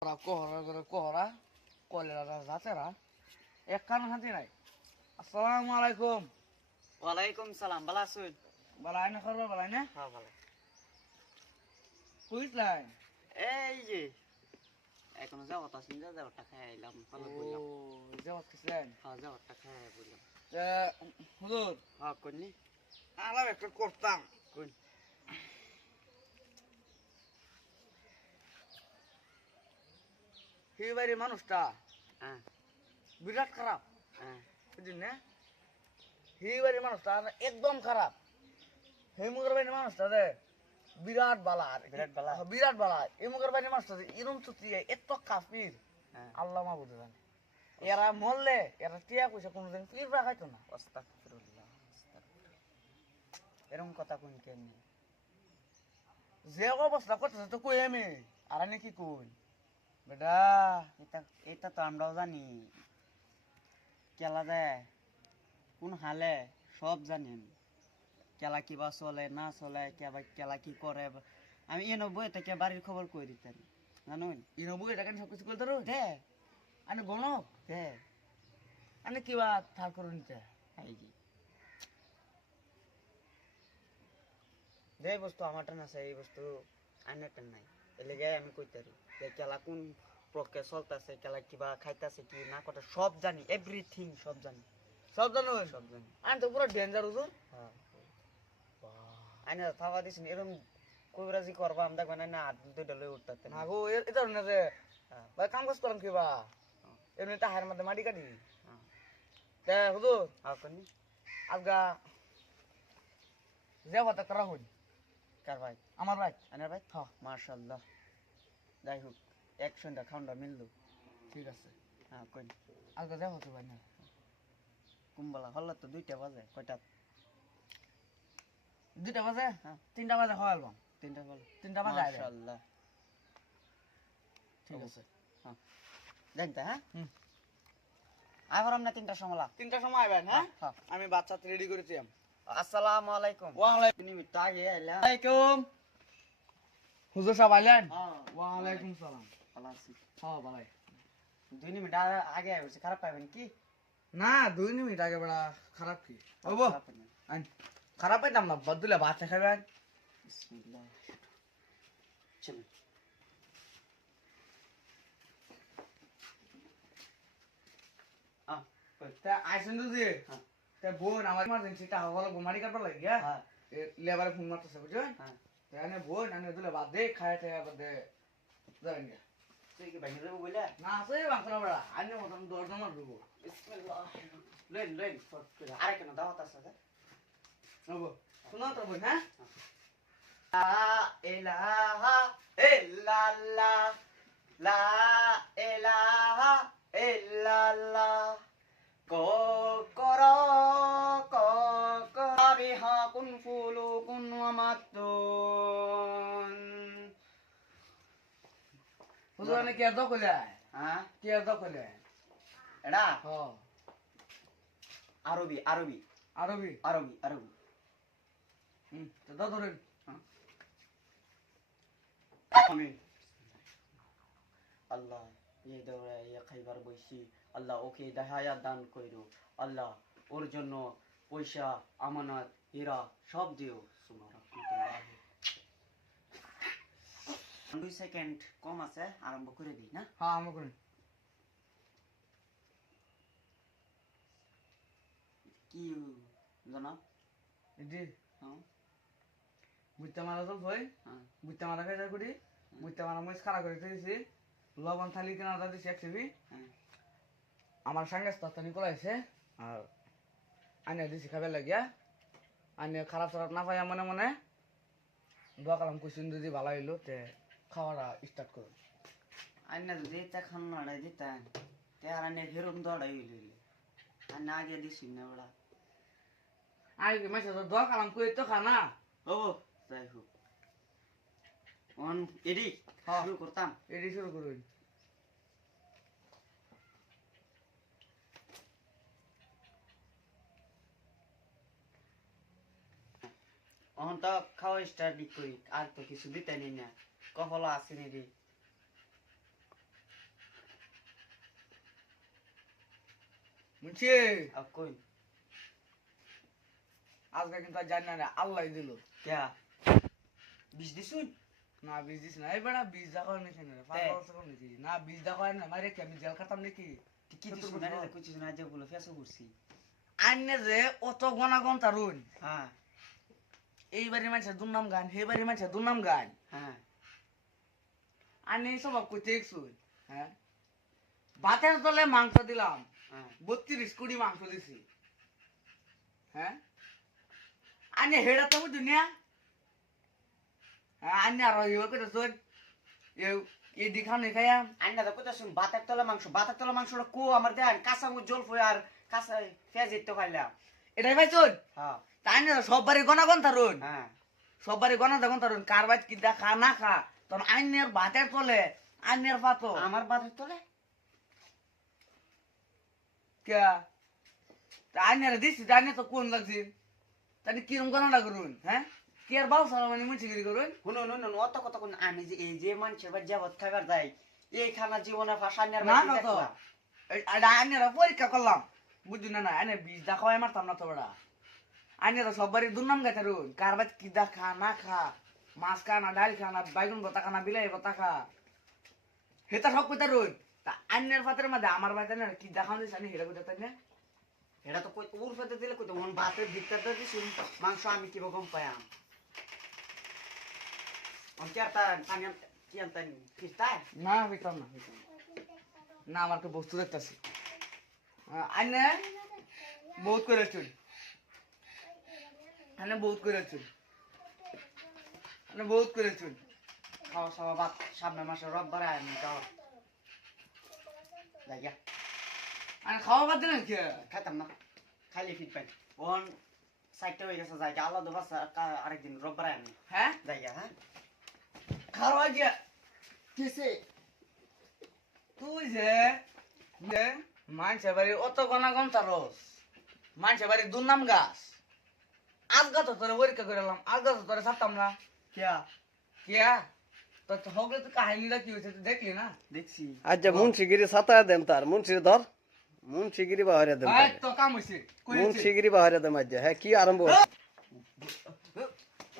Kohora cholera যাতেরা একখান শান্তি নাই। আসসালামু আলাইকুম। ওয়ালাইকুম সালাম। ভালো আছেন? বালাই না খবর বালাই না? হ্যাঁ ভালো। কইছলাই এই যে এখনো যাওয়াত আছেন, যাওয়ারটা খাই আইলাম। ভালো বললাম। জবাব কিসলেন? হ্যাঁ যাওয়ারটা খাই বললাম। হুজুর হ্যাঁ কোননি আলাপ একটা করতাম। কোন এই বাড়ির মানুষটা হ্যাঁ বিরাট খারাপ, হ্যাঁ বুঝলেন না? এই বাড়ির মানুষটা একদম খারাপ। এই মুগের বাড়ির মানুষটা রে বিরাট বালা, বিরাট বালা? বিরাট বালা। এই মুগের বাড়ির মানুষটা এরম চুতি এত কাফির, হ্যাঁ আল্লাহ মা বুঝে জানে। এরা মরলে এরা টিয়া পয়সা কোনোদিন পীর রাখাইতো না। আস্তাগফিরুল্লাহ, আস্তাগফিরুল্লাহ। এরকম কথা কোন কেমনি? যে অবস্থা করতেছে তো কই আমি আর আমি কি কই বেটা। এটা এটা তো আমরাও জানি। কেলা দেয় কোন হালে সব জানেন। কেলা কিবা চলে না চলে, কেলা কি করে। আমি এনে বই থেকে বাড়ির খবর কই দিতেন জানুন। ইনবুকে টাকা সব কিছু করতে রো দে আমি গণক দে আমি কিবা থার করুন নিতে এই যে যে বস্তু আমারটা আছে এই বস্তু আইনেরটা নাই। এর লেগে আমি কইতারি যে কেলা কোন প্রক্রিয়া চলতেছে, কেলা কিবা খাইতেছে কি না করতে সব জানি। এভরিথিং সব জানি, সব জানো সব জানি। আমি তো পুরো ডেঞ্জার হুজুর। হ্যাঁ আইনে থাবা দিছেন এরকম কবিরাজি করবা আমরা দেখবেন না হাত দুইটা লই উঠতে না গো এ ধরনের যে হ্যাঁ ভাই কাম কাজ করেন কিবা এমনি তাহার মধ্যে মাটি কাটি হ্যাঁ তে হুজুর হ্যাঁ কোনি আজগা যে কথা করা হই কার ভাই? আমার ভাই। আনার ভাই? হ্যাঁ মাশাআল্লাহ। যাই হোক একশনটা খাউন্ডা মিললো। ঠিক আছে হ্যাঁ কোন আজগা যে কথা ভাই না কুম্বলা হল্লা তো 2টা বাজে। কয়টা? 2টা বাজে হ্যাঁ 3টা বাজে হয় আলবাম 3টা বল। 3টা বাজে আইবে। মাশাআল্লাহ ঠিক আছে হ্যাঁ জানতা। হ্যাঁ হুম আবার আমরা 3টার সময় 3টার সময় আইবেন। হ্যাঁ হ্যাঁ আমি বাচ্চা রেডি করেছি। আসসালামু আলাইকুম। ওয়ালাইকুম মিনিট আগে আইলা। ওয়ালাইকুম। হুজুর সাহেব আইলেন? হ্যাঁ ওয়ালাইকুম সালাম। ভালো আছি। হ্যাঁ ভাই 2 মিনিট আগে আইছে, খারাপ পাবেন কি? না 2 মিনিট আগে বড় খারাপ কি হবো? খারাপ পাবেন না। আইন খারাপ পাইতাম না, বদলে বাচ্চা খাবেন। বিসমিল্লাহ চলুন। তা আইসেন যদি হ্যাঁ তা বোন আমার ইমার্জেন্সি টা হলো গোমারি কাটবার লাগিয়া হ্যাঁ লেবারে ফোন মারতেছে বুঝছেন। হ্যাঁ তাহলে বোন আনে দিলে বাদ দে খায় টাকা বাদ দে যাবেন গিয়া। তুই কি বাইরে যাবো বইলা? না আছে বাংলা বড়া আনে মতন দরজা মার দেবো। বিসমিল্লাহ লেন লেন ফট করে আরে কেন দাওয়াত আছে রে? হবো শোনা তো বোন। হ্যাঁ লা ইলাহা ইল্লাল্লাহ লা ইলাহা ইল্লাল্লাহ কোকর বিহা কুন ফুলু কুন ওয়ামাতুন। হুজুর আনে কি এত কইলা? হ্যাঁ কি এত কইলা? এডা হ্যাঁ আরবি আরবি আরবি। আরবি আরবি। তো দাও ধরেন। আমিন। আল্লাহ এই দৌড়ে এই খাইবার বইছি, আল্লাহ ওকে হায়াত দান কইরো। আল্লাহ ওর জন্য পয়সা আমানত হীরা সব দিও। সুবহানাল্লাহ। 2 সেকেন্ড কম আছে, আরম্ভ করে দিই না? হ্যাঁ আমি করেন। কি জানা? এদি হ্যাঁ বুইতা মারা চল ভাই হ্যাঁ বুইতা মারা খাই যা করি বুইতা মারা মই খাড়া করে দিয়েছি লবণ থালি কিনা দাদি শেখ সিবি হ্যাঁ আমার সঙ্গে তত্তানি কলাইছে আর আনে দিছি খাবে লাগিয়া আনে খারাপ খারাপ না পাইয়া মনে মনে দোয়া কালাম কুসুন যদি ভালো হইলো তে খাওয়াটা স্টার্ট করুন। আইনা যদি এটা খান নাড়াই দিতেন তে আর আনে হেরম দৌড়াই হইলে আনে আগে দিছি না ওরা। আগে মাসে তো দোয়া কালাম কই তো খানা। ও যাই হোক অন এডি হ্যাঁ। শুরু করতাম। এডি শুরু করুন। অহন তো খাওয়া স্টার্ট করি আর তো কিছু দিতে নেই না কফলা আসেনি রে। বুঝছি কই আজকে কিন্তু আর জানি না আল্লাহ দিল কে বিষ দিছুন না বীজ দিস না এই বেড়া বীজ দেখাও নাকি না 5 বছর নাকি না বীজ দেখাও না মারে কি আমি জেল খাতাম নাকি কি দিছুন আরে কইছিস না যে বলে ফেসো করছি আন্নে যে অত গনাগন তারুন হ্যাঁ এইবারে মানুষের দুর্নাম গান সেইবারে মানুষের দুর্নাম গান হ্যাঁ আন্নে সব কইতে একছুন হ্যাঁ ভাতের তলে মাংস দিলাম হ্যাঁ 32 কোটি মাংস দিছি হ্যাঁ আন্নে হেডা তো দুনিয়া হ্যাঁ আন্নে আর ইয়ে কইতেছুন এই দিখাও নেই খাইয়া আন্না তো কইতাছুন বাতের তলা মাংসটা কো আমার দেন কাঁচা মুখ জল ফই আর কাঁচা পেঁয়াজ তো খাইলাম এটাই পাইছুন হ্যাঁ তাই না সববারে গনাগন তারুন হ্যাঁ সববারে গনাগন তারুন কার বাইত কি দা খা না খা তখন আইনের ভাতের তলে আইনের পাতো আমার বাতের তলে কে আইনের দিছি আইনে তো কোন লাগছে তাহলে কিরম গণনা করুন হ্যাঁ কি আর বাউ সালা মানে মুন্সিগিরি করুন শুনুন শুনুন অত কথা কোন আমি যে এই যে মানুষের বাড়ি যাবত খাইবার যাই এই খানা জীবনের ভাষা নিয়ে না না তো আইনের পরীক্ষা করলাম বুঝুন না আইনের বীজ দা খাওয়াই মারতাম না তো বড়া আইনের তো সববারই দুর্নাম গাইতে রুন কার বাইত কি দা খা না খা মাছ খা না ডাল খা না বাইগুন বতা খা না বিলাই বতা খা হেতা সব কইতা রুন তা আইনের পাতের মধ্যে আমার বাইতে না কি দেখাও দিস আমি হেরা কইতা তাই না এটা তো কই উর ফেতে দিলে কই তো মন ভাতের ভিতরটা দিছুন মাংস আমি কি রকম পাইম আমি কি আর তা পানি কি আনতাম ফিস্তায় না হইতাম না না আমার তো বস্তু দেখতেছি আইনে বহুত করে চুল আইনে বহুত করে চুল আইনে বহুত করে চুল খাওয়া সাওয়া ভাত সামনের মাসে রোববার আমি যাও যাইয়া আইনে খাওয়া বাদ দিলেন কি খাইতাম না খাইলে ফিট পাই ওন সাইডটা হয়ে গেছে যাইয়া আলাদা বাস আরেকদিন রোববার আমি হ্যাঁ যাইয়া হ্যাঁ খাওয়া গিয়া কিসে তুই যে মানুষের বাড়ি অত গনাগন তারস মানুষের বাড়ি দুর্নাম গাছ আজগা তো তোরে পরীক্ষা করলাম আজগা তো তোরে ছাড়তাম না কিয়া কিয়া তো হগলে তো কাহিনীটা কি হয়েছে তুই দেখলি না দেখছি আচ্ছা মুন্সিগিরি ছাতায় দেম তার মুন্সির ধর মুন্সিগিরি বাহারে দেম এই তো কাম হয়েছে মুন্সিগিরি বাহারে দেম আজ হ্যাঁ কি আরম্ভ হয়েছে?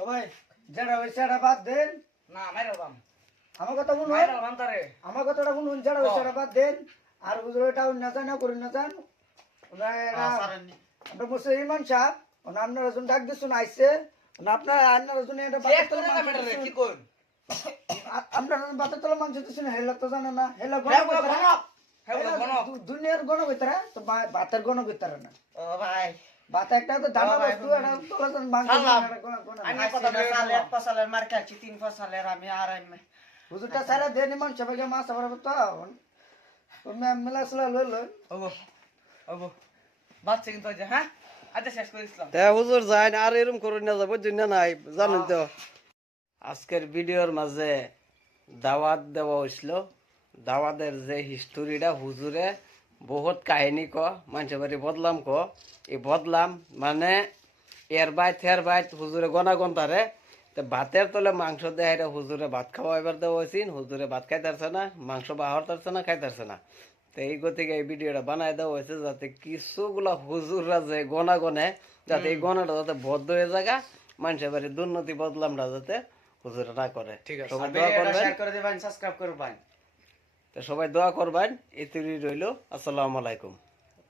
ও ভাই যেটা হয়েছে সেটা বাদ দেন না মাইরা বাম আমার কথা শুনুন মাইরা বাম তারে আমার কথাটা শুনুন যেটা হয়েছে সেটা বাদ দেন আর হুজুর এটা অন্য জানা করুন না জান আমরা মুসলিমান সাহেব আপনার একজন ডাক দিচ্ছুন আইসে আপনার আপনার একজন এটা চেক করে না মেরে কি কোন আপনার বাতের তলা মাংস দিচ্ছেন হেলা তো জানে না হেলা দুনিয়ার গণ ভিতরে তো বাতের গণ ভিতরে না ও ভাই বাত একটা তো দানা বস্তু এটা তোলা মাংস সালে এক পাশালের মার খাচ্ছি 3 পাশালের আমি আর আমি হুজুরটা সারা দেন ইমান সবাইকে মাছ আবার তো মেলা সেলা লইল ওগো ওগো বাচ্চা কিন্তু আছে হ্যাঁ আচ্ছা শেষ করে ইসলাম তা হুজুর যাই না আর এরম করে না যাবো জন্য নাই জানেন তো আজকের ভিডিওর মাঝে দাওয়াত দেওয়া হয়েছিল দাওয়াতের যে হিস্টোরিটা হুজুরে বহুত কাহিনী ক মানুষের বাড়ি বদলাম ক এই বদলাম মানে এর বাইত হুজুরে গনাগন তারে তো ভাতের তলে মাংস দেয় এটা হুজুরে ভাত খাওয়া এবার দেওয়া হয়েছিল হুজুরে ভাত খাইতেছে না মাংস বাহর তারছে না খাইতেছে না তো এই গতিকে এই ভিডিওটা বানাই দেওয়া হয়েছে যাতে কিছুগুলা হুজুররা যে গনে যাতে এই গনাটা যাতে বদ্ধ হয়ে জায়গা মানুষের বাড়ি দুর্নীতি বদলামটা যাতে হুজুরে না করে ঠিক আছে সবাই দোয়া করবেন শেয়ার করে দিবেন সাবস্ক্রাইব করবেন তো সবাই দোয়া করবেন এই তৈরি রইল আসসালামু আলাইকুম